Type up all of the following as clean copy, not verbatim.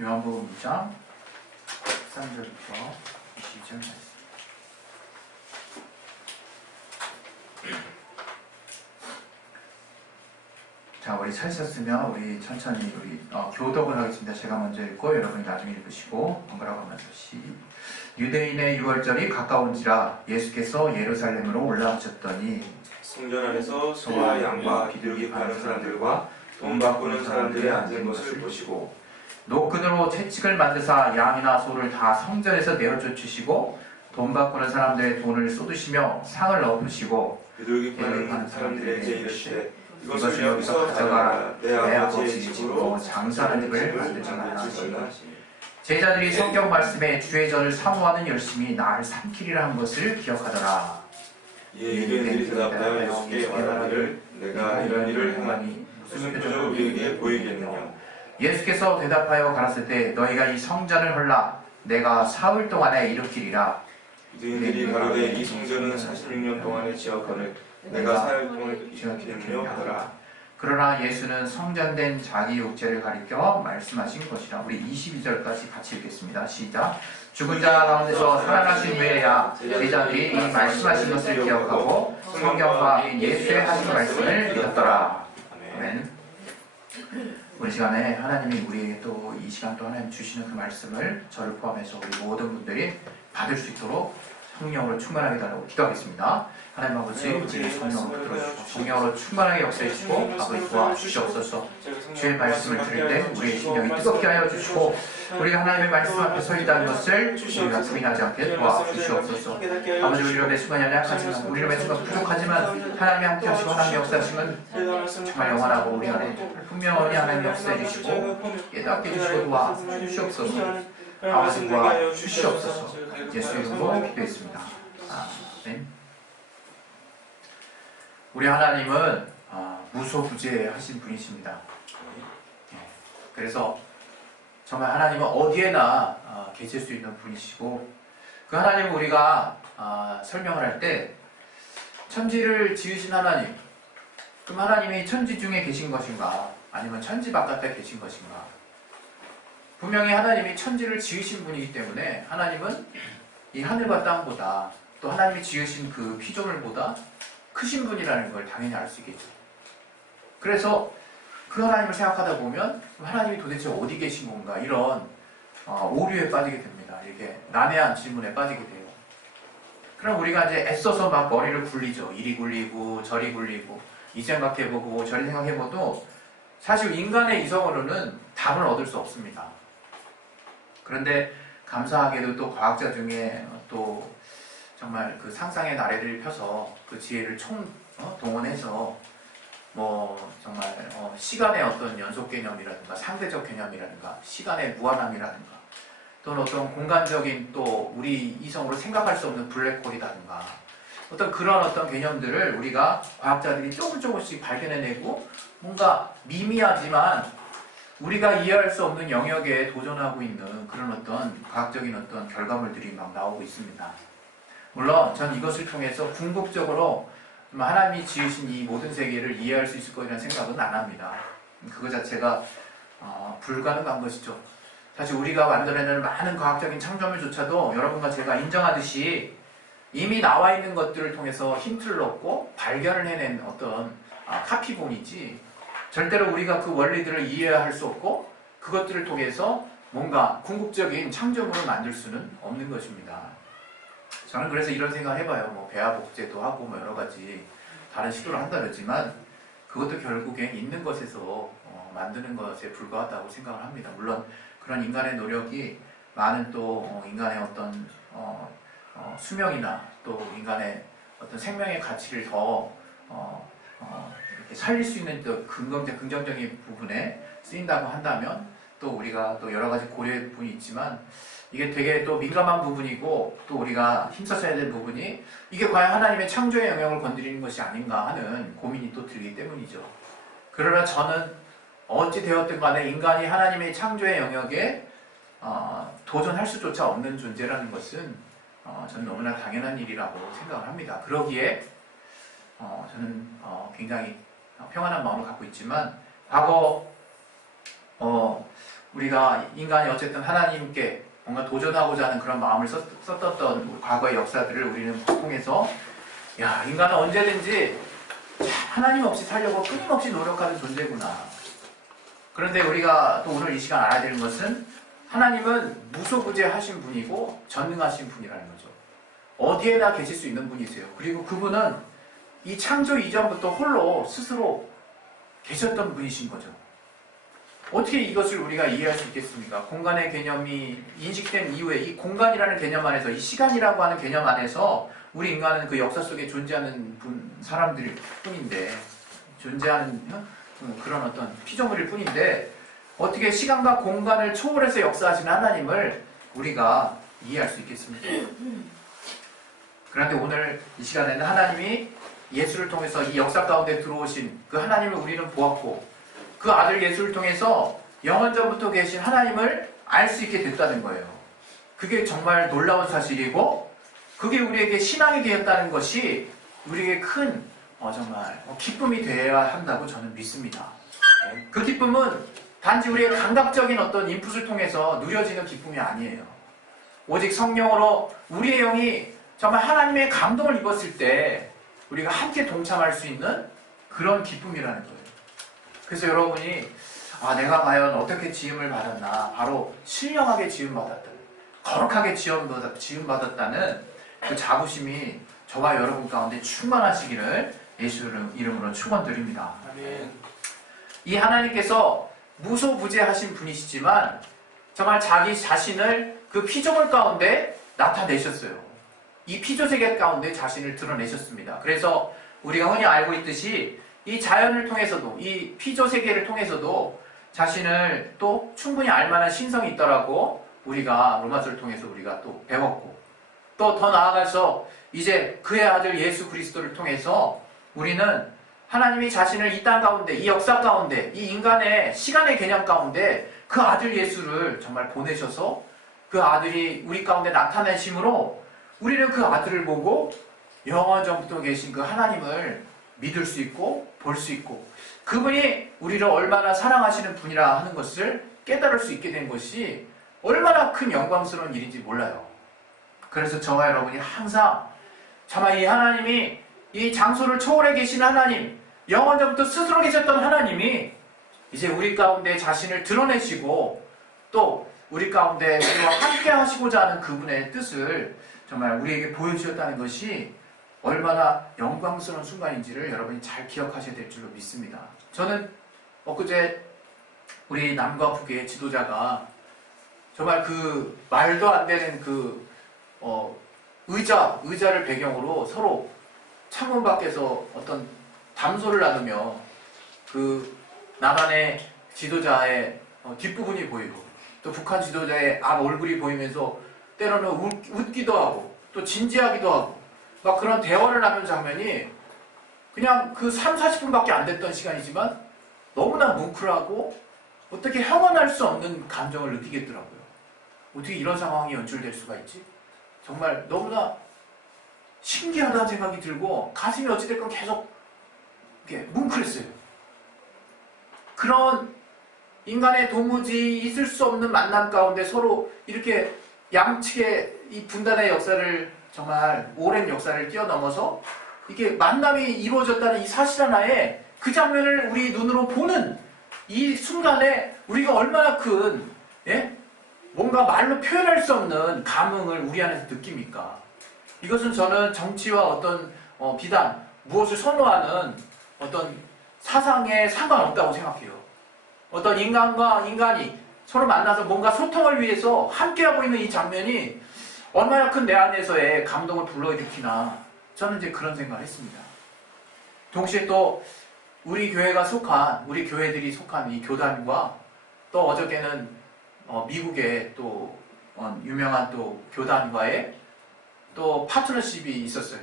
요한복음 2장 13절부터 22절 말씀. 자, 우리 찾으셨으면 우리 천천히 교독을 하겠습니다. 제가 먼저 읽고 여러분이 나중에 읽으시고 번갈아 가면서 유대인의 유월절이 가까운지라 예수께서 예루살렘으로 올라오셨더니 성전 안에서 소와 양과 비둘기 파는 사람들과 돈 바꾸는 사람들이 앉은 것을 보시고 노끈으로 채찍을 만드사 양이나 소를 다 성전에서 내어 쫓으시고 돈 바꾸는 사람들의 돈을 쏟으시며 상을 엎으시고 비둘기 파는 사람들에게 이르시되 이것을 여기서 가져가라. 내 아버지의 집으로 장사하는 집을 만들지 말라. 제자들이 성경 말씀에 주의 전을 사모하는 열심히 나를 삼키리라 한 것을 기억하더라. 유대인들이 대답하여 예수께 말하기를 내가 이런 일을 행하니 무슨 표적을 우리에게 보이겠느냐. 예수께서 대답하여 가라사대 너희가 이 성전을 헐라 내가 사흘 동안에 일으키리라. 유대인들이 가로되 이 성전은 46년 동안의 지었거늘 내가 사흘 동안에 일으키느냐 하더라. 그러나 예수는 성전된 자기 육체를 가리켜 말씀하신 것이라. 우리 22절까지 같이 읽겠습니다. 시작. 죽은 자 가운데서 살아나신 후에야 제자들이 이 말씀하신 것을 기억하고 성경과 예수의 하신 말씀을 믿었더라. 아멘. 우리 시간에 하나님이 우리에게 또 이 시간 동안 하나님 주시는 그 말씀을 저를 포함해서 우리 모든 분들이 받을 수 있도록 성령으로 충만하게 달라고 기도하겠습니다. 하나님 아버지, 우리 성령으로 들어주시고 성령으로 충만하게 역사해주시고 아버지 도와주시옵소서. 주의 말씀을 들을 때 우리의 심령이 뜨겁게 하여 주시고 우리가 하나님의 말씀 앞에 설리다는 것을 우리가 부인하지 않게 도와주시옵소서. 아버지, 우리로 내 순간 연약하지만 우리로 내 순간 부족하지만 하나님이 함께 하시고 하나님의 역사하심은 정말 영원하고 우리 안에 분명히 하나님의 역사해 주시고 깨닫게 해주시고 도와주시옵소서. 아버지 도와주시옵소서. 예수의 이름으로 기도했습니다. 아멘. 우리 하나님은 무소부재하신 분이십니다. 그래서 정말 하나님은 어디에나 계실 수 있는 분이시고 그 하나님은 우리가 설명을 할 때 천지를 지으신 하나님, 그럼 하나님이 천지 중에 계신 것인가 아니면 천지 바깥에 계신 것인가? 분명히 하나님이 천지를 지으신 분이기 때문에 하나님은 이 하늘과 땅보다 또 하나님이 지으신 그 피조물보다 크신 분이라는 걸 당연히 알 수 있겠죠. 그래서 그 하나님을 생각하다 보면 하나님이 도대체 어디 계신 건가 이런 오류에 빠지게 됩니다. 이렇게 난해한 질문에 빠지게 돼요. 그럼 우리가 이제 애써서 막 머리를 굴리죠. 이리 굴리고 저리 굴리고 이 생각해보고 저리 생각해봐도 사실 인간의 이성으로는 답을 얻을 수 없습니다. 그런데 감사하게도 또 과학자 중에 또 정말 그 상상의 나래를 펴서 그 지혜를 동원해서 뭐 정말 시간의 어떤 연속 개념이라든가 상대적 개념이라든가 시간의 무한함이라든가 또는 어떤 공간적인 또 우리 이성으로 생각할 수 없는 블랙홀이라든가 어떤 그런 어떤 개념들을 우리가 과학자들이 조금씩 발견해내고 뭔가 미미하지만 우리가 이해할 수 없는 영역에 도전하고 있는 그런 어떤 과학적인 어떤 결과물들이 막 나오고 있습니다. 물론 전 이것을 통해서 궁극적으로 하나님이 지으신 이 모든 세계를 이해할 수 있을 거라는 생각은 안 합니다. 그거 자체가 불가능한 것이죠. 사실 우리가 만들어내는 많은 과학적인 창조물조차도 여러분과 제가 인정하듯이 이미 나와 있는 것들을 통해서 힌트를 얻고 발견을 해낸 어떤 카피본이지 절대로 우리가 그 원리들을 이해할 수 없고 그것들을 통해서 뭔가 궁극적인 창조물을 만들 수는 없는 것입니다. 저는 그래서 이런 생각을 해봐요. 뭐 배아복제도 하고 뭐 여러 가지 다른 시도를 한다 그러지만 그것도 결국엔 있는 것에서 만드는 것에 불과하다고 생각을 합니다. 물론 그런 인간의 노력이 많은 또 인간의 어떤 수명이나 또 인간의 어떤 생명의 가치를 더 이렇게 살릴 수 있는 또 긍정적인 부분에 쓰인다고 한다면 또 우리가 또 여러 가지 고려의 부분이 있지만 이게 되게 또 민감한 부분이고 또 우리가 힘써야 될 부분이 이게 과연 하나님의 창조의 영역을 건드리는 것이 아닌가 하는 고민이 또 들기 때문이죠. 그러나 저는 어찌 되었든 간에 인간이 하나님의 창조의 영역에 도전할 수조차 없는 존재라는 것은 저는 너무나 당연한 일이라고 생각을 합니다. 그러기에 저는 굉장히 평안한 마음을 갖고 있지만 과거 우리가 인간이 어쨌든 하나님께 뭔가 도전하고자 하는 그런 마음을 썼던 과거의 역사들을 우리는 통해서 야, 인간은 언제든지 하나님 없이 살려고 끊임없이 노력하는 존재구나. 그런데 우리가 또 오늘 이 시간 알아야 되는 것은 하나님은 무소부재하신 분이고 전능하신 분이라는 거죠. 어디에나 계실 수 있는 분이세요. 그리고 그분은 이 창조 이전부터 홀로 스스로 계셨던 분이신 거죠. 어떻게 이것을 우리가 이해할 수 있겠습니까? 공간의 개념이 인식된 이후에 이 공간이라는 개념 안에서, 이 시간이라고 하는 개념 안에서 우리 인간은 그 역사 속에 존재하는 사람들 뿐인데, 존재하는 그런 어떤 피조물일 뿐인데, 어떻게 시간과 공간을 초월해서 역사하시는 하나님을 우리가 이해할 수 있겠습니까? 그런데 오늘 이 시간에는 하나님이 예수를 통해서 이 역사 가운데 들어오신 그 하나님을 우리는 보았고, 그 아들 예수를 통해서 영원전부터 계신 하나님을 알 수 있게 됐다는 거예요. 그게 정말 놀라운 사실이고, 그게 우리에게 신앙이 되었다는 것이 우리에게 큰 정말 기쁨이 되어야 한다고 저는 믿습니다. 그 기쁨은 단지 우리의 감각적인 어떤 인풋을 통해서 누려지는 기쁨이 아니에요. 오직 성령으로 우리의 영이 정말 하나님의 감동을 입었을 때 우리가 함께 동참할 수 있는 그런 기쁨이라는 거예요. 그래서 여러분이 내가 과연 어떻게 지음을 받았나, 바로 신령하게 지음받았다, 거룩하게 지음받았다는 그 자부심이 저와 여러분 가운데 충만하시기를 예수 이름으로 축원드립니다. 아멘. 이 하나님께서 무소부재하신 분이시지만 정말 자기 자신을 그 피조물 가운데 나타내셨어요. 이 피조세계 가운데 자신을 드러내셨습니다. 그래서 우리가 흔히 알고 있듯이 이 자연을 통해서도, 이 피조세계를 통해서도 자신을 또 충분히 알만한 신성이 있더라고 우리가 로마서를 통해서 우리가 또 배웠고, 또 더 나아가서 이제 그의 아들 예수 그리스도를 통해서 우리는 하나님이 자신을 이 땅 가운데, 이 역사 가운데, 이 인간의 시간의 개념 가운데 그 아들 예수를 정말 보내셔서 그 아들이 우리 가운데 나타내심으로 우리는 그 아들을 보고 영원전부터 계신 그 하나님을 믿을 수 있고 볼 수 있고, 그분이 우리를 얼마나 사랑하시는 분이라 하는 것을 깨달을 수 있게 된 것이 얼마나 큰 영광스러운 일인지 몰라요. 그래서 저와 여러분이 항상 정말 이 하나님이, 이 장소를 초월해 계신 하나님, 영원전부터 스스로 계셨던 하나님이 이제 우리 가운데 자신을 드러내시고 또 우리 가운데 우리와 함께 하시고자 하는 그분의 뜻을 정말 우리에게 보여주셨다는 것이 얼마나 영광스러운 순간인지를 여러분이 잘 기억하셔야 될 줄로 믿습니다. 저는 엊그제 우리 남과 북의 지도자가 정말 그 말도 안 되는 그 의자를 배경으로 서로 창문 밖에서 어떤 담소를 나누며 그 남한의 지도자의 뒷부분이 보이고 또 북한 지도자의 앞 얼굴이 보이면서 때로는 웃기도 하고 또 진지하기도 하고 막 그런 대화를 나누는 장면이 그냥 그 3, 40분밖에 안 됐던 시간이지만 너무나 뭉클하고 어떻게 형언할 수 없는 감정을 느끼겠더라고요. 어떻게 이런 상황이 연출될 수가 있지? 정말 너무나 신기하다는 생각이 들고 가슴이 어찌됐건 계속 이렇게 뭉클했어요. 그런 인간의 도무지 있을 수 없는 만남 가운데 서로 이렇게 양측의 이 분단의 역사를, 정말 오랜 역사를 뛰어넘어서 이게 만남이 이루어졌다는 이 사실 하나에 그 장면을 우리 눈으로 보는 이 순간에 우리가 얼마나 큰 뭔가 말로 표현할 수 없는 감흥을 우리 안에서 느낍니까? 이것은 저는 정치와 어떤 비단, 무엇을 선호하는 어떤 사상에 상관없다고 생각해요. 어떤 인간과 인간이 서로 만나서 뭔가 소통을 위해서 함께하고 있는 이 장면이 얼마나 큰 내 안에서의 감동을 불러일으키나, 저는 이제 그런 생각을 했습니다. 동시에 또 우리 교회들이 속한 이 교단과 또 어저께는 미국의 또 유명한 또 교단과의 또 파트너십이 있었어요.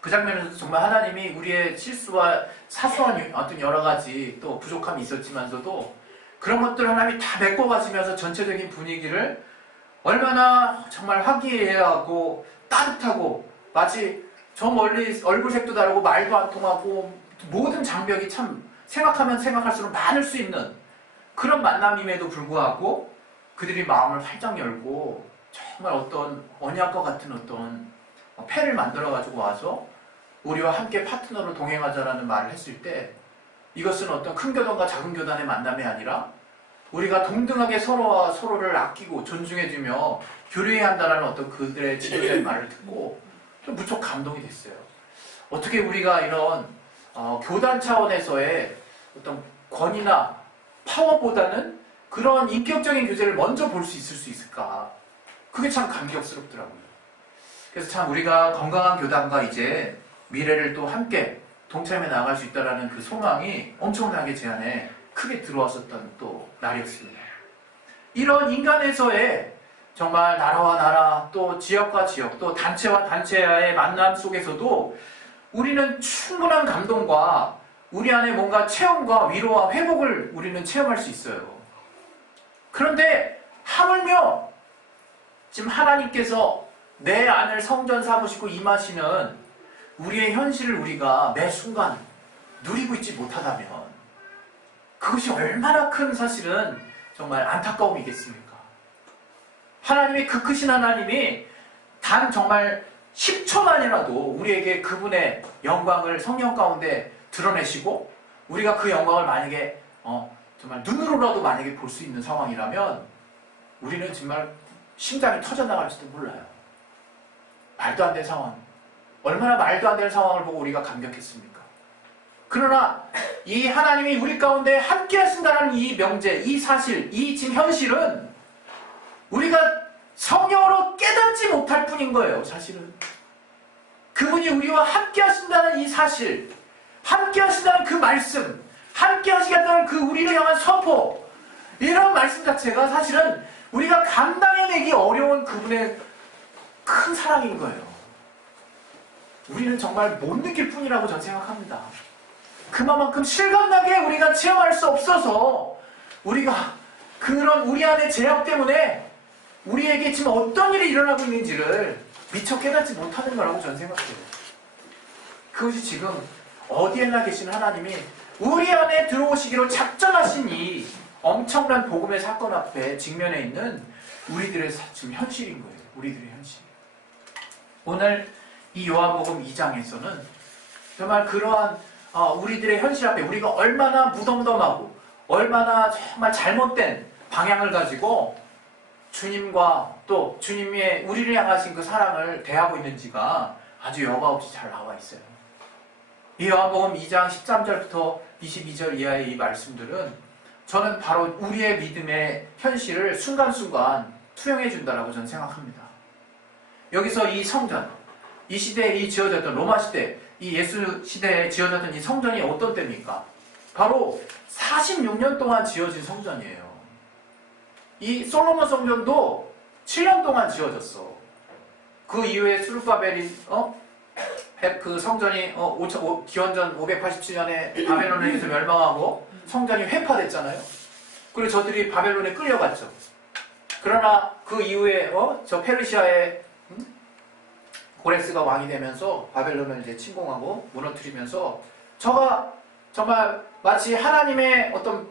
그 장면에서 정말 하나님이 우리의 실수와 사소한 어떤 여러 가지 또 부족함이 있었지만서도 그런 것들을 하나님이 다 메꿔가시면서 전체적인 분위기를 얼마나 정말 화기애애하고 따뜻하고, 마치 저 멀리 얼굴색도 다르고 말도 안 통하고 모든 장벽이 참 생각하면 생각할수록 많을 수 있는 그런 만남임에도 불구하고 그들이 마음을 활짝 열고 정말 어떤 언약과 같은 어떤 패를 만들어 가지고 와서 우리와 함께 파트너로 동행하자라는 말을 했을 때 이것은 어떤 큰 교단과 작은 교단의 만남이 아니라 우리가 동등하게 서로와 서로를 아끼고 존중해주며 교류해야 한다는 어떤 그들의 지도자의 말을 듣고 좀 무척 감동이 됐어요. 어떻게 우리가 이런 교단 차원에서의 어떤 권위나 파워보다는 그런 인격적인 교제를 먼저 볼 수 있을 수 있을까? 그게 참 감격스럽더라고요. 그래서 참 우리가 건강한 교단과 이제 미래를 또 함께 동참해 나갈 수 있다는 그 소망이 엄청나게 제 안에 크게 들어왔었던 또 날이었습니다. 이런 인간에서의 정말 나라와 나라, 또 지역과 지역, 또 단체와 단체와의 만남 속에서도 우리는 충분한 감동과 우리 안에 뭔가 체험과 위로와 회복을 우리는 체험할 수 있어요. 그런데 하물며 지금 하나님께서 내 안을 성전 삼으시고 임하시는 우리의 현실을 우리가 매 순간 누리고 있지 못하다면 그것이 얼마나 큰 사실은 정말 안타까움이겠습니까? 하나님의 그 크신 하나님이 단 정말 10초만이라도 우리에게 그분의 영광을 성령 가운데 드러내시고 우리가 그 영광을 만약에 정말 눈으로라도 만약에 볼 수 있는 상황이라면 우리는 정말 심장이 터져나갈지도 몰라요. 말도 안 되는 상황. 얼마나 말도 안 되는 상황을 보고 우리가 감격했습니까? 그러나 이 하나님이 우리 가운데 함께 하신다는 이 명제, 이 사실, 이 지금 현실은 우리가 성령으로 깨닫지 못할 뿐인 거예요. 사실은 그분이 우리와 함께 하신다는 이 사실, 함께 하신다는 그 말씀, 함께 하시겠다는 그 우리를 향한 선포, 이런 말씀 자체가 사실은 우리가 감당해내기 어려운 그분의 큰 사랑인 거예요. 우리는 정말 못 느낄 뿐이라고 저는 생각합니다. 그만큼 실감나게 우리가 체험할 수 없어서 우리가 그런 우리 안의 제약 때문에 우리에게 지금 어떤 일이 일어나고 있는지를 미처 깨닫지 못하는 거라고 저는 생각해요. 그것이 지금 어디에나 계신 하나님이 우리 안에 들어오시기로 작정하신 이 엄청난 복음의 사건 앞에 직면해 있는 우리들의 지금 현실인 거예요. 우리들의 현실. 오늘 이 요한복음 2장에서는 정말 그러한 우리들의 현실 앞에 우리가 얼마나 무덤덤하고 얼마나 정말 잘못된 방향을 가지고 주님과 또 주님의 우리를 향하신 그 사랑을 대하고 있는지가 아주 여과없이 잘 나와 있어요. 이 요한복음 2장 13절부터 22절 이하의 이 말씀들은 저는 바로 우리의 믿음의 현실을 순간순간 투영해 준다라고 저는 생각합니다. 여기서 이 성전, 이 시대에 이 지어졌던 로마 시대, 이 예수 시대에 지어졌던 이 성전이 어떤 때입니까? 바로 46년 동안 지어진 성전이에요. 이 솔로몬 성전도 7년 동안 지어졌어. 그 이후에 수르바벨이 그 성전이 기원전 587년에 바벨론에 의해서 멸망하고 성전이 회파됐잖아요. 그리고 저들이 바벨론에 끌려갔죠. 그러나 그 이후에 저 페르시아의 고레스가 왕이 되면서 바벨론을 이제 침공하고 무너뜨리면서 저가 정말 마치 하나님의 어떤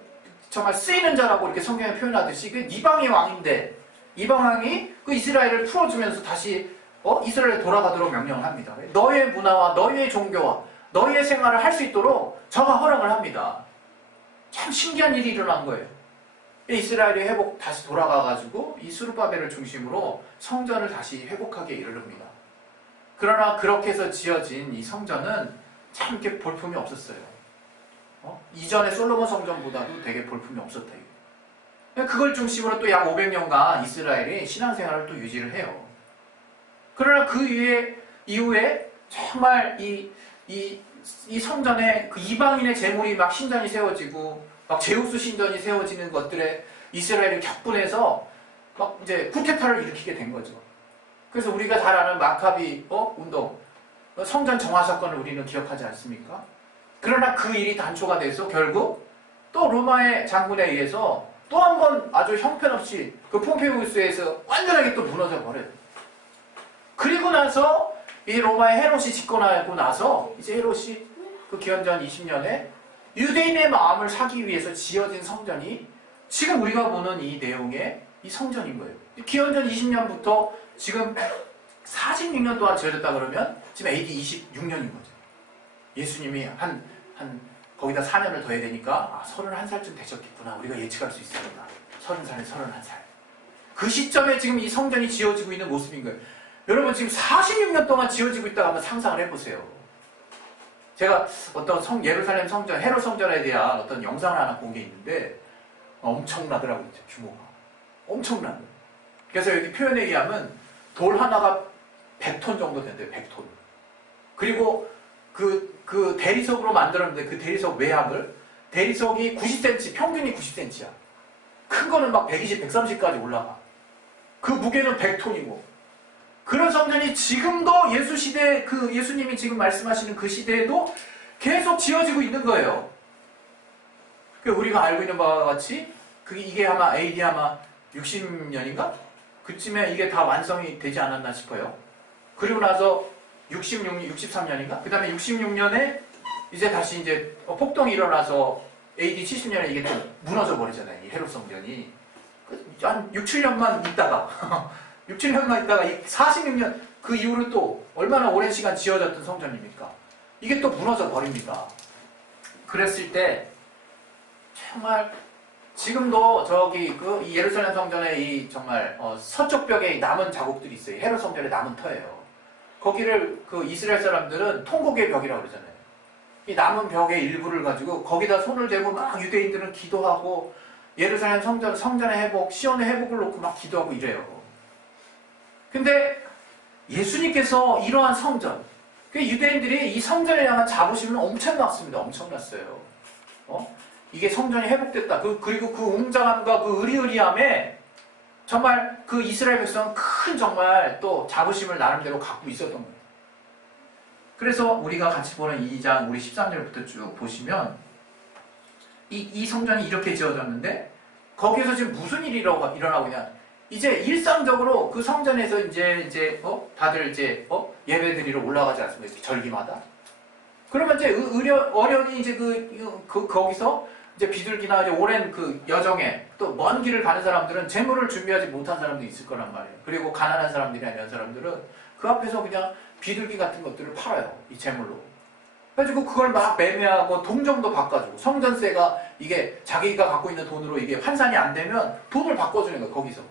정말 쓰이는 자라고 이렇게 성경에 표현하듯이 그 이방의 왕인데 이방 왕이 그 이스라엘을 풀어주면서 다시 이스라엘에 돌아가도록 명령을 합니다. 너의 문화와 너의 종교와 너의 생활을 할 수 있도록 저가 허락을 합니다. 참 신기한 일이 일어난 거예요. 이스라엘이 다시 돌아가가지고 이 스룹바벨을 중심으로 성전을 다시 회복하게 이르릅니다. 그러나 그렇게 해서 지어진 이 성전은 참 이렇게 볼품이 없었어요. 이전의 솔로몬 성전보다도 되게 볼품이 없었다. 그걸 중심으로 또 약 500년간 이스라엘이 신앙생활을 또 유지를 해요. 그러나 그 이후에 정말 이 성전에 그 이방인의 제물이 막 신전이 세워지고 막 제우스 신전이 세워지는 것들에 이스라엘이 격분해서 막 이제 쿠데타를 일으키게 된 거죠. 그래서 우리가 잘 아는 마카비 운동, 성전 정화 사건을 우리는 기억하지 않습니까? 그러나 그 일이 단초가 돼서 결국 또 로마의 장군에 의해서 또 한 번 아주 형편없이 그 폼페이우스에서 완전하게 또 무너져 버려요. 그리고 나서 이 로마의 헤롯이 집권하고 나서 이제 헤롯이 그 기원전 20년에 유대인의 마음을 사기 위해서 지어진 성전이 지금 우리가 보는 이 내용의 이 성전인 거예요. 기원전 20년부터 지금 46년 동안 지어졌다 그러면 지금 AD 26년인 거죠. 예수님이 거기다 4년을 더해야 되니까 31살쯤 되셨겠구나. 우리가 예측할 수 있습니다. 30살에 31살. 그 시점에 지금 이 성전이 지어지고 있는 모습인 거예요. 여러분 지금 46년 동안 지어지고 있다고 한번 상상을 해보세요. 제가 어떤 예루살렘 성전, 헤롯 성전에 대한 어떤 영상을 하나 본 게 있는데 엄청나더라고요. 규모가. 엄청난 거예요. 그래서 여기 표현에 의하면 돌 하나가 100톤 정도 된대요. 100톤. 그리고 그 대리석으로 만들었는데 그 대리석 외양을 대리석이 90cm, 평균이 90cm야. 큰 거는 막 120, 130까지 올라가. 그 무게는 100톤이고. 그런 성전이 지금도 예수 시대, 그 예수님이 지금 말씀하시는 그 시대에도 계속 지어지고 있는 거예요. 우리가 알고 있는 바와 같이 이게 아마 AD 아마 60년인가? 그쯤에 이게 다 완성이 되지 않았나 싶어요. 그리고 나서 63년인가? 그 다음에 66년에 이제 다시 이제 폭동이 일어나서 AD 70년에 이게 또 무너져 버리잖아요. 이 헤롯 성전이. 한 6, 7년만 있다가 6, 7년만 있다가 이 46년 그 이후로 또 얼마나 오랜 시간 지어졌던 성전입니까? 이게 또 무너져 버립니다. 그랬을 때 정말 지금도 저기 이 예루살렘 성전의 이 정말 서쪽 벽에 남은 자국들이 있어요. 헤롯 성전의 남은 터예요. 거기를 그 이스라엘 사람들은 통곡의 벽이라고 그러잖아요. 이 남은 벽의 일부를 가지고 거기다 손을 대고 막 유대인들은 기도하고 예루살렘 성전의 회복, 시온의 회복을 놓고 막 기도하고 이래요. 근데 예수님께서 이러한 성전, 유대인들이 이 성전에 향한 자부심은 엄청났습니다. 엄청났어요. 이게 성전이 회복됐다. 그리고 그 웅장함과 그 의리의리함에 정말 그 이스라엘 백성은 큰 정말 또 자부심을 나름대로 갖고 있었던 거예요. 그래서 우리가 같이 보는 2장 우리 13절부터 쭉 보시면 이 성전이 이렇게 지어졌는데 거기에서 지금 무슨 일이 일어나고 있냐? 이제 일상적으로 그 성전에서 이제 다들 이제 예배드리러 올라가지 않습니까? 절기마다. 그러면 이제 어련히 이제 거기서 이제 비둘기나 이제 오랜 그 여정에 또 먼 길을 가는 사람들은 재물을 준비하지 못한 사람도 있을 거란 말이에요. 그리고 가난한 사람들이나 이런 사람들은 그 앞에서 그냥 비둘기 같은 것들을 팔아요. 이 재물로. 그래가지고 그걸 막 매매하고 동정도 바꿔주고 성전세가 이게 자기가 갖고 있는 돈으로 이게 환산이 안 되면 돈을 바꿔주는 거예요. 거기서.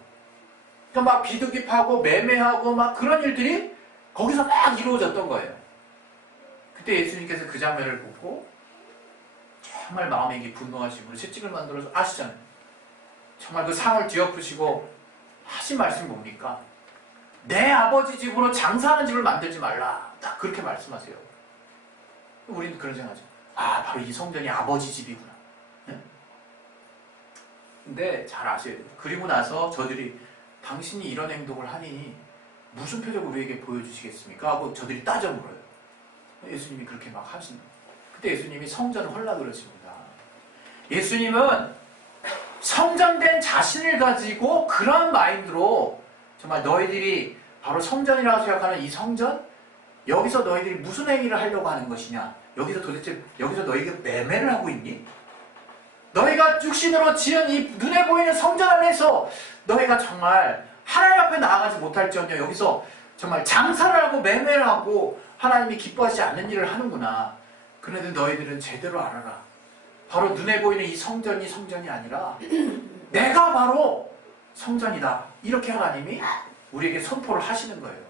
그러니까 막 비둘기 파고 매매하고 막 그런 일들이 거기서 막 이루어졌던 거예요. 그때 예수님께서 그 장면을 보고 정말 마음에 이게 분노하시고 채찍을 만들어서 아시잖아요. 정말 그 상을 뒤엎으시고 하신 말씀이 뭡니까? 내 아버지 집으로 장사하는 집을 만들지 말라. 딱 그렇게 말씀하세요. 우리는 그런 생각하죠. 바로 이 성전이 아버지 집이구나. 네? 근데 잘 아셔야 돼요. 그리고 나서 저들이 당신이 이런 행동을 하니 무슨 표적을 우리에게 보여주시겠습니까? 하고 저들이 따져 물어요. 예수님이 그렇게 막 하신다. 그때 예수님이 성전을 헐라 그러십니다. 예수님은 성전된 자신을 가지고 그런 마인드로 정말 너희들이 바로 성전이라고 생각하는 이 성전? 여기서 너희들이 무슨 행위를 하려고 하는 것이냐? 여기서 너희가 매매를 하고 있니? 너희가 육신으로 지은 이 눈에 보이는 성전 안에서 너희가 정말 하나님 앞에 나아가지 못할지언정 여기서 정말 장사를 하고 매매를 하고 하나님이 기뻐하지 않는 일을 하는구나. 그런데 너희들은 제대로 알아라. 바로 눈에 보이는 이 성전이 성전이 아니라 내가 바로 성전이다. 이렇게 하나님이 우리에게 선포를 하시는 거예요.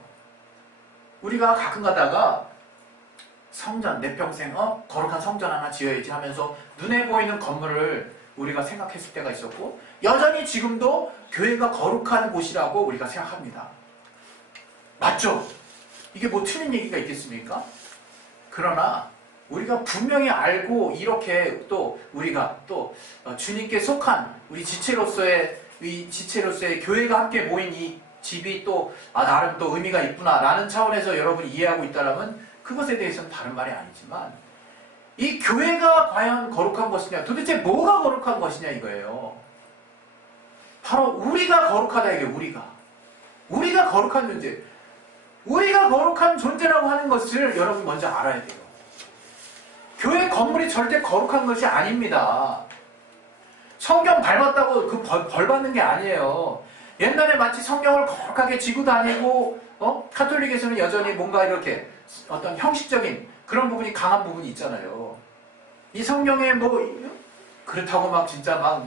우리가 가끔 가다가 성전, 내 평생 거룩한 성전 하나 지어야지 하면서 눈에 보이는 건물을 우리가 생각했을 때가 있었고 여전히 지금도 교회가 거룩한 곳이라고 우리가 생각합니다. 맞죠? 이게 뭐 틀린 얘기가 있겠습니까? 그러나 우리가 분명히 알고 이렇게 또 우리가 또 주님께 속한 우리 지체로서의 교회가 함께 모인 이 집이 또 나름 또 의미가 있구나 라는 차원에서 여러분이 이해하고 있다면 그것에 대해서는 다른 말이 아니지만 이 교회가 과연 거룩한 것이냐 도대체 뭐가 거룩한 것이냐 이거예요. 바로 우리가 거룩하다 이게 우리가 거룩한 존재 우리가 거룩한 존재라고 하는 것을 여러분 먼저 알아야 돼요. 교회 건물이 절대 거룩한 것이 아닙니다. 성경 밟았다고 그 벌 받는 게 아니에요. 옛날에 마치 성경을 거룩하게 지고 다니고 카톨릭에서는 여전히 뭔가 이렇게 어떤 형식적인 그런 부분이 강한 부분이 있잖아요. 이 성경에 그렇다고 막 진짜 막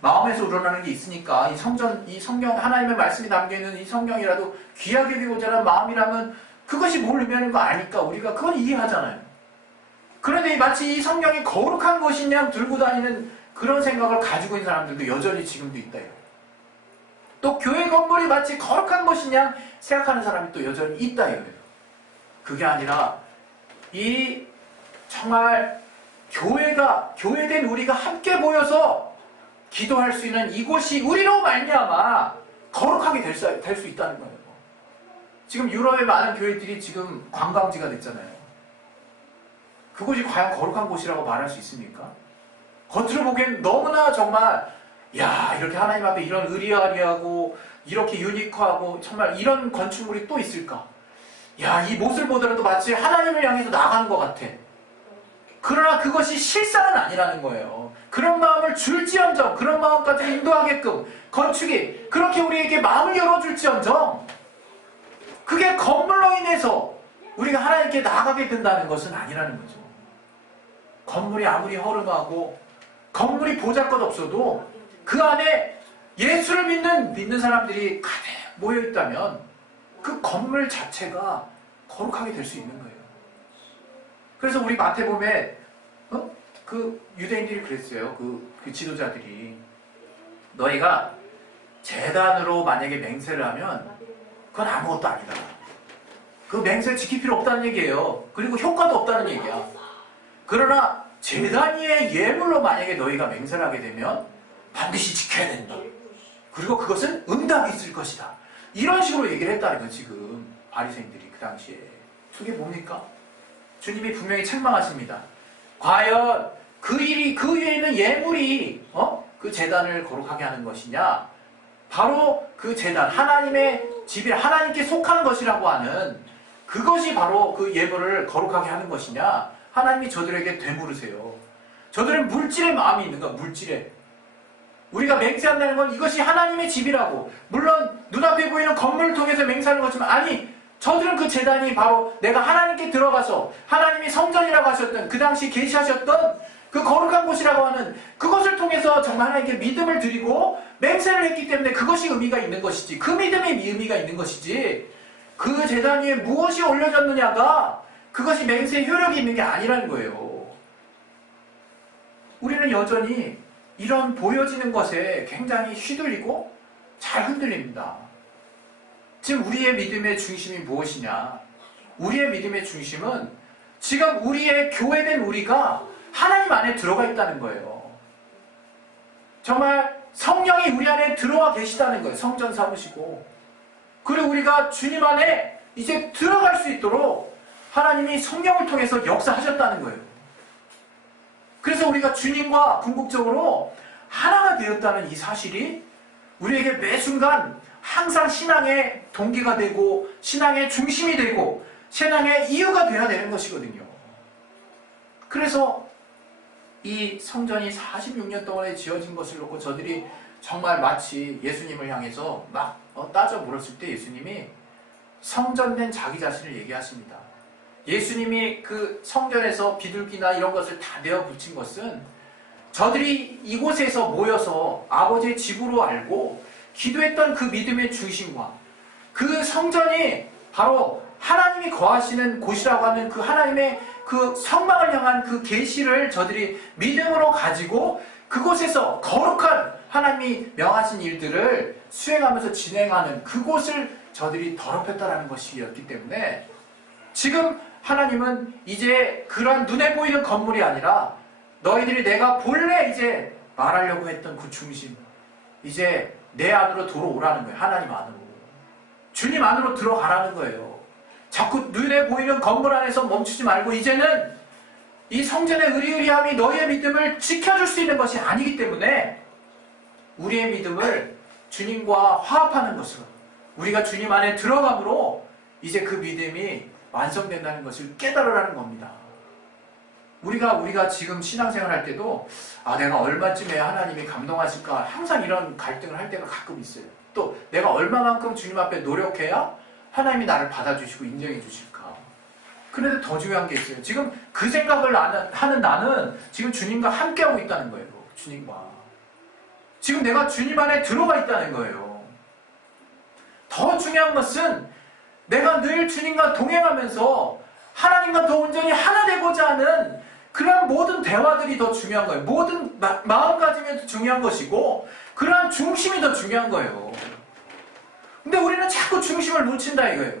마음에서 우러나는 게 있으니까 이 성경 하나님의 말씀이 담겨있는 이 성경이라도 귀하게 여기고자 하는 마음이라면 그것이 뭘 의미하는 거 아니까 우리가 그건 이해하잖아요. 그런데 마치 이 성경이 거룩한 것이냐 들고 다니는 그런 생각을 가지고 있는 사람들도 여전히 지금도 있다. 또 교회 건물이 마치 거룩한 것이냐 생각하는 사람이 또 여전히 있다. 그게 아니라 이 정말 교회된 우리가 함께 모여서 기도할 수 있는 이곳이 우리로 말미암아 거룩하게 될 수 있다는 거예요. 지금 유럽의 많은 교회들이 지금 관광지가 됐잖아요. 그곳이 과연 거룩한 곳이라고 말할 수 있습니까? 겉으로 보기엔 너무나 정말 이렇게 하나님 앞에 이런 의리아리하고 이렇게 유니크하고 정말 이런 건축물이 또 있을까? 이 못을 보더라도 마치 하나님을 향해서 나가는 것 같아. 그러나 그것이 실상은 아니라는 거예요. 그런 마음을 줄지언정, 그런 마음까지 인도하게끔 건축이 그렇게 우리에게 마음을 열어줄지언정 그게 건물로 인해서 우리가 하나님께 나아가게 된다는 것은 아니라는 거죠. 건물이 아무리 허름하고 건물이 보잘것 없어도 그 안에 예수를 믿는 사람들이 가득 모여있다면 그 건물 자체가 거룩하게 될 수 있는 거예요. 그래서 우리 마태복음에 그 유대인들이 그랬어요. 그 지도자들이 너희가 제단으로 만약에 맹세를 하면 그건 아무것도 아니다. 그 맹세 지킬 필요 없다는 얘기예요. 그리고 효과도 없다는 얘기야. 그러나 제단 위의 예물로 만약에 너희가 맹세를 하게 되면 반드시 지켜야 된다. 그리고 그것은 응답이 있을 것이다. 이런 식으로 얘기를 했다는 거예요. 지금 바리새인들이 그 당시에. 그게 뭡니까? 주님이 분명히 책망하십니다. 과연 그 위에 있는 예물이 그 제단을 거룩하게 하는 것이냐? 바로 그 제단, 하나님의 집이라 하나님께 속하는 것이라고 하는 그것이 바로 그 예물을 거룩하게 하는 것이냐? 하나님이 저들에게 되물으세요. 저들은 물질의 마음이 있는가? 물질에. 우리가 맹세한다는 건 이것이 하나님의 집이라고. 물론 눈앞에 보이는 건물을 통해서 맹세하는 거지만 아니 저들은 그 제단이 바로 내가 하나님께 들어가서 하나님이 성전이라고 하셨던 그 당시 계시하셨던 그 거룩한 곳이라고 하는 그것을 통해서 정말 하나님께 믿음을 드리고 맹세를 했기 때문에 그것이 의미가 있는 것이지 그 믿음이 의미가 있는 것이지 그 제단 위에 무엇이 올려졌느냐가 그것이 맹세의 효력이 있는 게 아니라는 거예요. 우리는 여전히 이런 보여지는 것에 굉장히 휘둘리고 잘 흔들립니다. 지금 우리의 믿음의 중심이 무엇이냐? 우리의 믿음의 중심은 지금 우리의 교회된 우리가 하나님 안에 들어가 있다는 거예요. 정말 성령이 우리 안에 들어와 계시다는 거예요. 성전 삼으시고. 그리고 우리가 주님 안에 이제 들어갈 수 있도록 하나님이 성령을 통해서 역사하셨다는 거예요. 그래서 우리가 주님과 궁극적으로 하나가 되었다는 이 사실이 우리에게 매 순간 항상 신앙의 동기가 되고 신앙의 중심이 되고 신앙의 이유가 되어야 되는 것이거든요. 그래서 이 성전이 46년 동안에 지어진 것을 놓고 저들이 정말 마치 예수님을 향해서 막 따져 물었을 때 예수님이 성전된 자기 자신을 얘기하십니다. 예수님이 그 성전에서 비둘기나 이런 것을 다 내어 붙인 것은 저들이 이곳에서 모여서 아버지의 집으로 알고 기도했던 그 믿음의 중심과 그 성전이 바로 하나님이 거하시는 곳이라고 하는 그 하나님의 그 성망을 향한 그 계시를 저들이 믿음으로 가지고 그곳에서 거룩한 하나님이 명하신 일들을 수행하면서 진행하는 그곳을 저들이 더럽혔다라는 것이었기 때문에 지금 하나님은 이제 그러한 눈에 보이는 건물이 아니라 너희들이 내가 본래 이제 말하려고 했던 그 중심 이제 내 안으로 들어오라는 거예요. 하나님 안으로. 주님 안으로 들어가라는 거예요. 자꾸 눈에 보이는 건물 안에서 멈추지 말고 이제는 이 성전의 의리의리함이 너희의 믿음을 지켜줄 수 있는 것이 아니기 때문에 우리의 믿음을 주님과 화합하는 것으로 우리가 주님 안에 들어감으로 이제 그 믿음이 완성된다는 것을 깨달으라는 겁니다. 우리가 지금 신앙생활 할 때도 내가 얼마쯤에 하나님이 감동하실까 항상 이런 갈등을 할 때가 가끔 있어요. 또 내가 얼마만큼 주님 앞에 노력해야 하나님이 나를 받아주시고 인정해 주실까. 그런데 더 중요한 게 있어요. 지금 그 생각을 하는 나는 지금 주님과 함께하고 있다는 거예요. 주님과. 지금 내가 주님 안에 들어가 있다는 거예요. 더 중요한 것은 내가 늘 주님과 동행하면서 하나님과 더 온전히 하나 되고자 하는 그러한 모든 대화들이 더 중요한 거예요. 모든 마음가짐이 더 중요한 것이고 그러한 중심이 더 중요한 거예요. 근데 우리는 자꾸 중심을 놓친다 이거예요.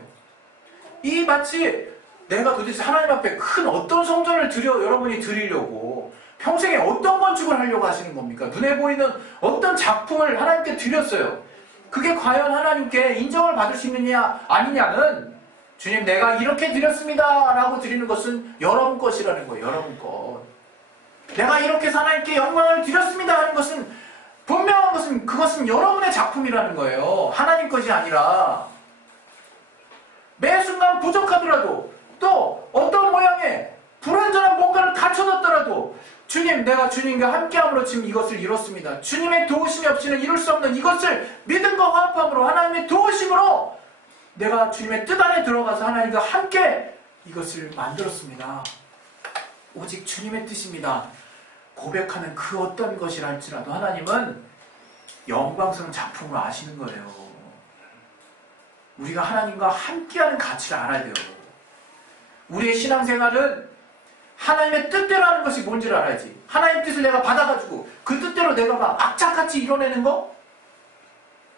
이 마치 내가 도대체 하나님 앞에 큰 어떤 성전을 여러분이 드리려고 평생에 어떤 건축을 하려고 하시는 겁니까? 눈에 보이는 어떤 작품을 하나님께 드렸어요. 그게 과연 하나님께 인정을 받을 수 있느냐 아니냐는 주님 내가 이렇게 드렸습니다 라고 드리는 것은 여러분 것이라는 거예요. 여러분 것. 내가 이렇게 해서 하나님께 영광을 드렸습니다 하는 것은 분명한 것은 그것은 여러분의 작품이라는 거예요. 하나님 것이 아니라 매 순간 부족하더라도 또 어떤 모양의 불완전한 뭔가를 갖춰놨더라도 주님 내가 주님과 함께함으로 지금 이것을 이뤘습니다. 주님의 도우심이 없이는 이룰 수 없는 이것을 믿음과 화합함으로 하나님의 도우심으로 내가 주님의 뜻 안에 들어가서 하나님과 함께 이것을 만들었습니다. 오직 주님의 뜻입니다. 고백하는 그 어떤 것이라 할지라도 하나님은 영광스러운 작품을 아시는 거예요. 우리가 하나님과 함께하는 가치를 알아야 돼요. 우리의 신앙생활은 하나님의 뜻대로 하는 것이 뭔지를 알아야지. 하나님의 뜻을 내가 받아가지고 그 뜻대로 내가 막 악착같이 이뤄내는 거?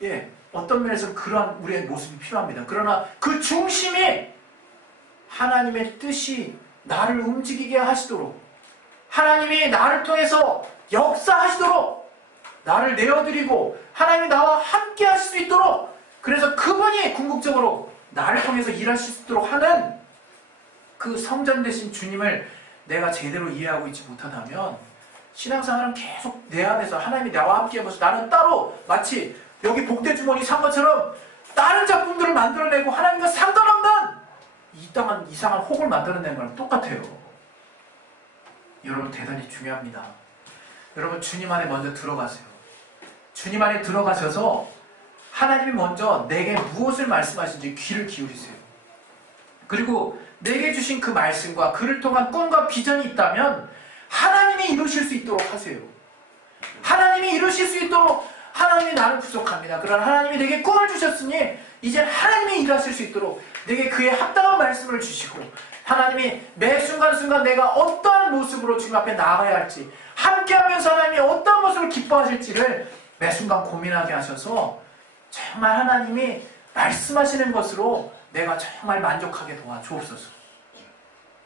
예, 어떤 면에서는 그러한 우리의 모습이 필요합니다. 그러나 그 중심이 하나님의 뜻이 나를 움직이게 하시도록 하나님이 나를 통해서 역사하시도록 나를 내어드리고 하나님이 나와 함께 하실 수 있도록 그래서 그분이 궁극적으로 나를 통해서 일하실 수 있도록 하는 그 성전 되신 주님을 내가 제대로 이해하고 있지 못하다면 신앙생활은 계속 내 안에서 하나님이 나와 함께 하면서 나는 따로 마치 여기 복대주머니 산 것처럼 다른 작품들을 만들어내고 하나님과 상관없는 이상한 혹을 만들어내는 거랑 똑같아요. 여러분 대단히 중요합니다. 여러분 주님 안에 먼저 들어가세요. 주님 안에 들어가셔서 하나님이 먼저 내게 무엇을 말씀하신지 귀를 기울이세요. 그리고 내게 주신 그 말씀과 그를 통한 꿈과 비전이 있다면 하나님이 이루실 수 있도록 하세요. 하나님이 이루실 수 있도록 하나님이 나를 부족합니다. 그러나 하나님이 내게 꿈을 주셨으니 이제 하나님이 일하실 수 있도록 내게 그의 합당한 말씀을 주시고 하나님이 매 순간순간 내가 어떠한 모습으로 주님 앞에 나아가야 할지 함께하면서 하나님이 어떤 모습을 기뻐하실지를 매 순간 고민하게 하셔서 정말 하나님이 말씀하시는 것으로 내가 정말 만족하게 도와주옵소서.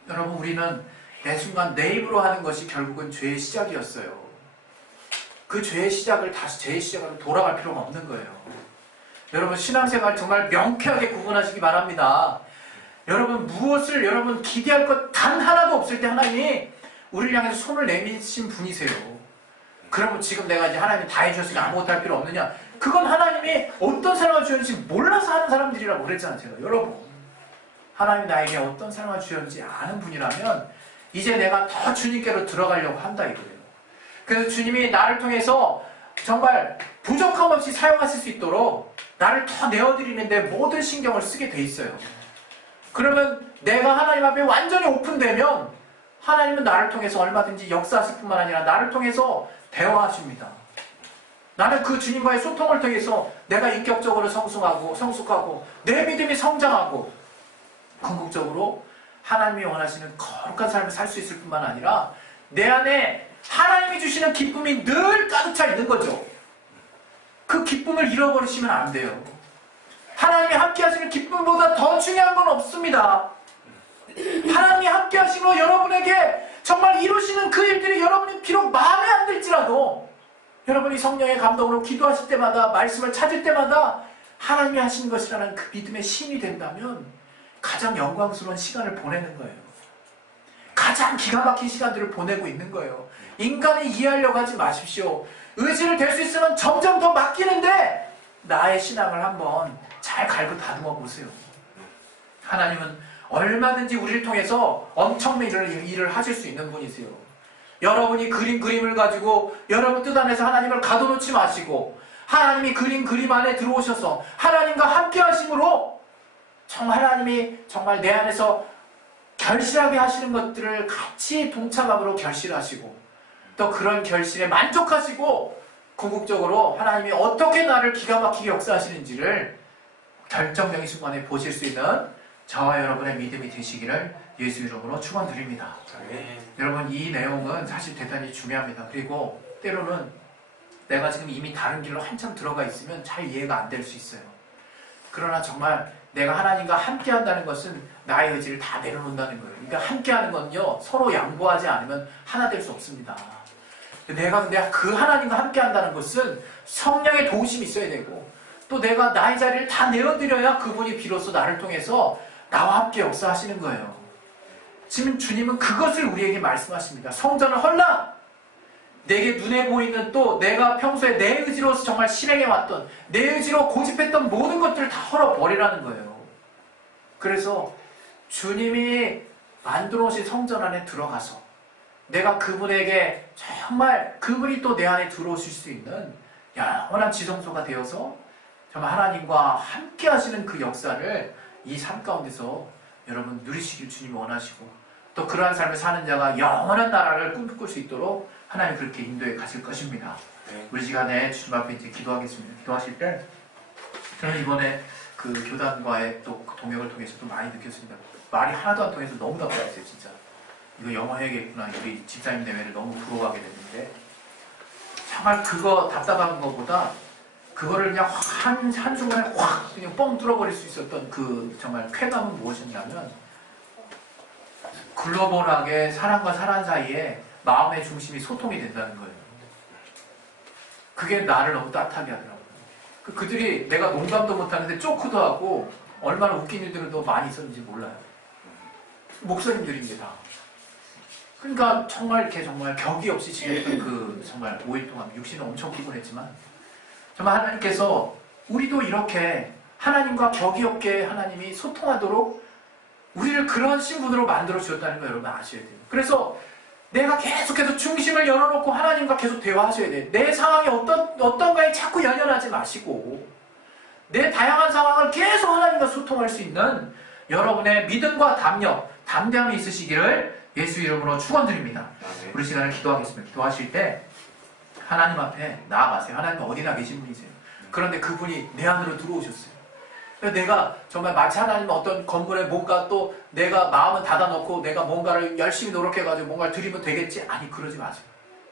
여러분 우리는 매 순간 내 입으로 하는 것이 결국은 죄의 시작이었어요. 그 죄의 시작을 다시 죄의 시작으로 돌아갈 필요가 없는 거예요. 여러분 신앙생활 정말 명쾌하게 구분하시기 바랍니다. 여러분 무엇을 여러분 기대할 것 단 하나도 없을 때 하나님이 우리를 향해서 손을 내미신 분이세요. 그러면 지금 내가 이제 하나님이 다 해주셨으니 아무것도 할 필요 없느냐? 그건 하나님이 어떤 사랑을 주셨는지 몰라서 하는 사람들이라고 그랬잖아요. 제가. 여러분 하나님이 나에게 어떤 사랑을 주셨는지 아는 분이라면 이제 내가 더 주님께로 들어가려고 한다 이거예요. 그래서 주님이 나를 통해서 정말 부족함 없이 사용하실 수 있도록 나를 더 내어드리는데 모든 신경을 쓰게 돼 있어요. 그러면 내가 하나님 앞에 완전히 오픈되면 하나님은 나를 통해서 얼마든지 역사하실 뿐만 아니라 나를 통해서 대화하십니다. 나는 그 주님과의 소통을 통해서 내가 인격적으로 성숙하고 내 믿음이 성장하고 궁극적으로 하나님이 원하시는 거룩한 삶을 살 수 있을 뿐만 아니라 내 안에 하나님이 주시는 기쁨이 늘 가득 차 있는 거죠. 그 기쁨을 잃어버리시면 안 돼요. 하나님이 함께 하시는 기쁨보다 더 중요한 건 없습니다. 하나님이 함께 하시고 여러분에게 정말 이루시는 그 일들이 여러분이 비록 마음에 안 들지라도 여러분이 성령의 감동으로 기도하실 때마다 말씀을 찾을 때마다 하나님이 하시는 것이라는 그 믿음의 힘이 된다면 가장 영광스러운 시간을 보내는 거예요. 가장 기가 막힌 시간들을 보내고 있는 거예요. 인간이 이해하려고 하지 마십시오. 의지를 될 수 있으면 점점 더 맡기는데 나의 신앙을 한번 잘 갈고 다듬어 보세요. 하나님은 얼마든지 우리를 통해서 엄청난 일을 하실 수 있는 분이세요. 여러분이 그림을 가지고 여러분 뜻 안에서 하나님을 가둬놓지 마시고 하나님이 그림 안에 들어오셔서 하나님과 함께 하심으로 정말 하나님이 정말 내 안에서 결실하게 하시는 것들을 같이 동참함으로 결실하시고 또 그런 결실에 만족하시고 궁극적으로 하나님이 어떻게 나를 기가 막히게 역사하시는지를 결정적인 순간에 보실 수 있는 저와 여러분의 믿음이 되시기를 예수 이름으로 축원드립니다. 여러분 이 내용은 사실 대단히 중요합니다. 그리고 때로는 내가 지금 이미 다른 길로 한참 들어가 있으면 잘 이해가 안 될 수 있어요. 그러나 정말 내가 하나님과 함께 한다는 것은 나의 의지를 다 내려놓는다는 거예요. 그러니까 함께 하는 건요 서로 양보하지 않으면 하나 될 수 없습니다. 내가 그 하나님과 함께 한다는 것은 성령의 도우심이 있어야 되고 또 내가 나의 자리를 다 내어드려야 그분이 비로소 나를 통해서 나와 함께 역사하시는 거예요. 지금 주님은 그것을 우리에게 말씀하십니다. 성전을 헐라! 내게 눈에 보이는 또 내가 평소에 내 의지로서 정말 실행해왔던 내 의지로 고집했던 모든 것들을 다 헐어버리라는 거예요. 그래서 주님이 만들어 오신 성전 안에 들어가서 내가 그분에게 정말 그분이 또 내 안에 들어오실 수 있는 영원한 지성소가 되어서 정말 하나님과 함께 하시는 그 역사를 이 삶 가운데서 여러분 누리시길 주님이 원하시고 또 그러한 삶을 사는 자가 영원한 나라를 꿈꿀 수 있도록 하나님 그렇게 인도해 가실 것입니다. 우리 시간에 주님 앞에 이제 기도하겠습니다. 기도하실 때 저는 이번에 그 교단과의 또 동역을 통해서 또 많이 느꼈습니다. 말이 하나도 안 통해서 너무 답답했어요. 진짜 이거 영어 해야겠구나. 우리 집사님 대회를 너무 부러워하게 됐는데 정말 그거 답답한 것보다 그거를 그냥 한순간에 확 그냥 뻥 뚫어버릴 수 있었던 그 정말 쾌감은 무엇이냐면 글로벌하게 사람과 사람 사이에 마음의 중심이 소통이 된다는 거예요. 그게 나를 너무 따뜻하게 하더라고요. 그들이 내가 농담도 못하는데 쪼크도 하고 얼마나 웃긴 일들은 더 많이 있었는지 몰라요. 목사님들입니다. 그러니까 정말 이렇게 정말 격이 없이 지냈던 그 정말 5일 동안 육신은 엄청 피곤했지만 정말 하나님께서 우리도 이렇게 하나님과 격이 없게 하나님이 소통하도록 우리를 그런 신분으로 만들어 주셨다는 걸 여러분 아셔야 돼요. 그래서 내가 계속해서 중심을 열어놓고 하나님과 계속 대화하셔야 돼요. 내 상황이 어떤가에 자꾸 연연하지 마시고 내 다양한 상황을 계속 하나님과 소통할 수 있는 여러분의 믿음과 담대함이 있으시기를 예수 이름으로 축원드립니다. 우리 시간을 기도하겠습니다. 기도하실 때 하나님 앞에 나아가세요. 하나님은 어디나 계신 분이세요. 그런데 그분이 내 안으로 들어오셨어요. 내가 정말 마치 하나님 어떤 건물에 뭔가 또 내가 마음은 닫아놓고 내가 뭔가를 열심히 노력해가지고 뭔가를 드리면 되겠지? 아니 그러지 마세요.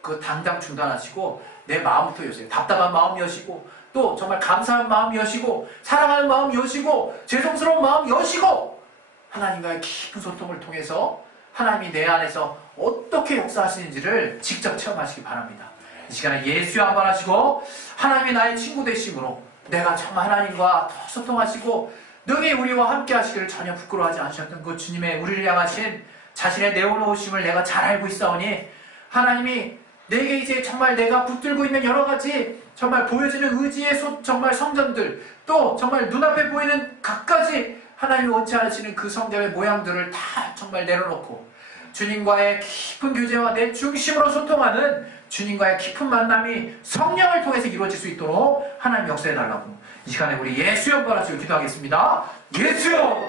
그거 당장 중단하시고 내 마음부터 여세요. 답답한 마음 여시고 또 정말 감사한 마음 여시고 사랑하는 마음 여시고 죄송스러운 마음 여시고 하나님과의 깊은 소통을 통해서 하나님이 내 안에서 어떻게 역사하시는지를 직접 체험하시기 바랍니다. 이 시간에 예수여 한번 하시고 하나님이 나의 친구 되심으로 내가 정말 하나님과 더 소통하시고 능히 우리와 함께 하시기를 전혀 부끄러워하지 않으셨던 그 주님의 우리를 향하신 자신의 내어놓으심을 내가 잘 알고 있사오니 하나님이 내게 이제 정말 내가 붙들고 있는 여러 가지 정말 보여지는 의지의 정말 성전들 또 정말 눈앞에 보이는 갖가지 하나님이 원치 않으시는 그 성전의 모양들을 다 정말 내려놓고 주님과의 깊은 교제와 내 중심으로 소통하는 주님과의 깊은 만남이 성령을 통해서 이루어질 수 있도록 하나님 역사해달라고 이 시간에 우리 예수여 한번하시고 기도하겠습니다. 예수여!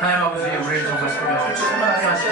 하나님 아버지 우리를 정말 성령으로 충만하게 하시고